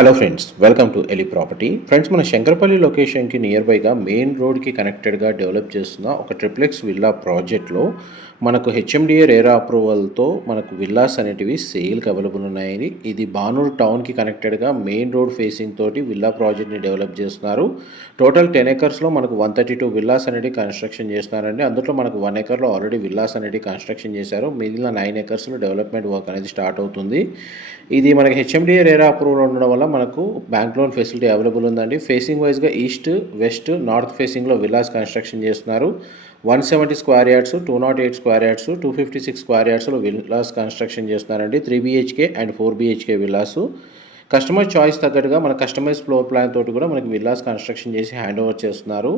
Hello friends, welcome to ఎలి property. Friends, మన శంకరపల్లి లొకేషన్కి నియర్ బైగా మెయిన్ రోడ్కి కనెక్టెడ్గా డెవలప్ చేస్తున్న ఒక ట్రిప్లెక్స్ విల్లా ప్రాజెక్ట్లో మనకు హెచ్ఎండిఏ రేరా అప్రూవల్తో మనకు విల్లాస్ అనేటివి సేల్కి అవైలబుల్ ఉన్నాయి. ఇది బానూర్ టౌన్కి కనెక్టెడ్గా మెయిన్ రోడ్ ఫేసింగ్ తోటి విల్లా ప్రాజెక్ట్ని డెవలప్ చేస్తున్నారు. టోటల్ 10 ఎకర్స్లో మనకు 132 విల్లాస్ అనేవి కన్స్ట్రక్షన్ చేస్తున్నారండి. అందులో మనకు 1 ఎకర్లో ఆల్రెడీ విల్లాస్ అనేవి కన్స్ట్రక్షన్ చేశారు. మిగిలిన 9 ఎకర్స్లో డెవలప్మెంట్ వర్క్ అనేది స్టార్ట్ అవుతుంది. ఇది మనకి హెచ్ఎండిఏ రేరా అప్రూవల్ ఉండడం వల్ల మనకు బ్యాంక్ లోన్ ఫెసిలిటీ అవైలబుల్ ఉందండి. ఫేసింగ్ వైజ్గా ఈస్ట్, వెస్ట్, నార్త్ ఫేసింగ్లో విల్లాస్ కన్స్ట్రక్షన్ చేస్తున్నారు. 170 square yards, 208 square yards, 256 square యార్డ్స్లో villas construction చేస్తున్నారండి. 3 BHK and 4 BHK villas. Customer choice తగ్గట్టుగా మన కస్టమైజ్ ఫ్లోర్ ప్లాన్ తోటి కూడా మనకి విల్లాస్ కన్స్ట్రక్షన్ చేసి హ్యాండ్ ఓవర్ చేస్తున్నారు.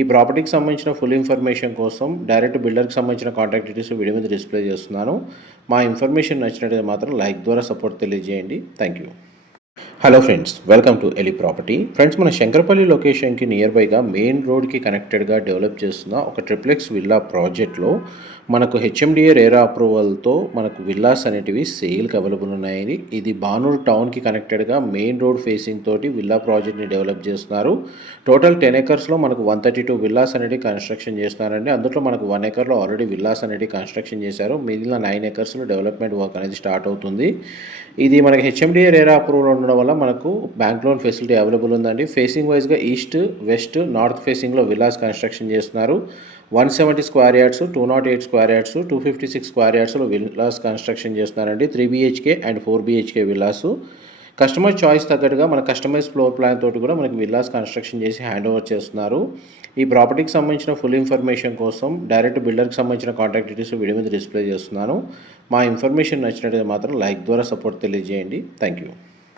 ఈ ప్రాపర్టీకి సంబంధించిన ఫుల్ ఇన్ఫర్మేషన్ కోసం డైరెక్ట్ బిల్డర్కి సంబంధించిన కాంటాక్ట్ డీటెయిల్స్ వీడియో మీద డిస్ప్లే చేస్తున్నాను. మా ఇన్ఫర్మేషన్ నచ్చినట్లయితే మాత్రం లైక్ ద్వారా సపోర్ట్ తెలియజేయండి. Thank you. Hello friends, welcome to ఎలి ప్రాపర్టీ. ఫ్రెండ్స్, మన శంకరపల్లి లొకేషన్కి నియర్ బైగా మెయిన్ రోడ్కి కనెక్టెడ్గా డెవలప్ చేస్తున్న ఒక ట్రిప్లెక్స్ విల్లా ప్రాజెక్ట్లో మనకు హెచ్ఎండిఏ రేరా అప్రూవల్తో మనకు విల్లాస్ అనేటివి సేల్కి అవైలబుల్ ఉన్నాయి. ఇది బానూర్ టౌన్కి కనెక్టెడ్గా మెయిన్ రోడ్ ఫేసింగ్ తోటి విల్లా ప్రాజెక్ట్ని డెవలప్ చేస్తున్నారు. టోటల్ 10 ఎకర్స్లో మనకు 132 విల్లాస్ అనేవి కన్స్ట్రక్షన్ చేస్తున్నారండి. అందులో మనకు 1 ఎకర్లో ఆల్రెడీ విల్లాస్ అనేవి కన్స్ట్రక్షన్ చేశారు. మిగిలిన 9 ఎకర్స్లో డెవలప్మెంట్ వర్క్ అనేది స్టార్ట్ అవుతుంది. ఇది మనకి హెచ్ఎండిఏ రేరా అప్రూవల్ ఉండడం వల్ల మనకు బ్యాంక్ లోన్ ఫెసిలిటీ అవైలబుల్ ఉందండి. ఫేసింగ్ వైజ్గా ఈస్ట్, వెస్ట్, నార్త్ ఫేసింగ్లో విల్లాస్ కన్స్ట్రక్షన్ చేస్తున్నారు. 170 square yards, 208 square yards, 256 square యార్డ్స్లో villas construction చేస్తున్నారండి. 3 BHK and 4 BHK villas. Customer choice తగ్గట్టుగా మన కస్టమైజ్ ఫ్లోర్ ప్లాన్ తోటి కూడా మనకి విల్లాస్ కన్స్ట్రక్షన్ చేసి హ్యాండ్ ఓవర్ చేస్తున్నారు. ఈ ప్రాపర్టీకి సంబంధించిన ఫుల్ ఇన్ఫర్మేషన్ కోసం డైరెక్ట్ బిల్డర్కి సంబంధించిన కాంటాక్ట్ డీటెయిల్స్ వీడియో మీద డిస్ప్లే చేస్తున్నాను. మా ఇన్ఫర్మేషన్ నచ్చినట్లయితే మాత్రం లైక్ ద్వారా సపోర్ట్ తెలియజేయండి. Thank you.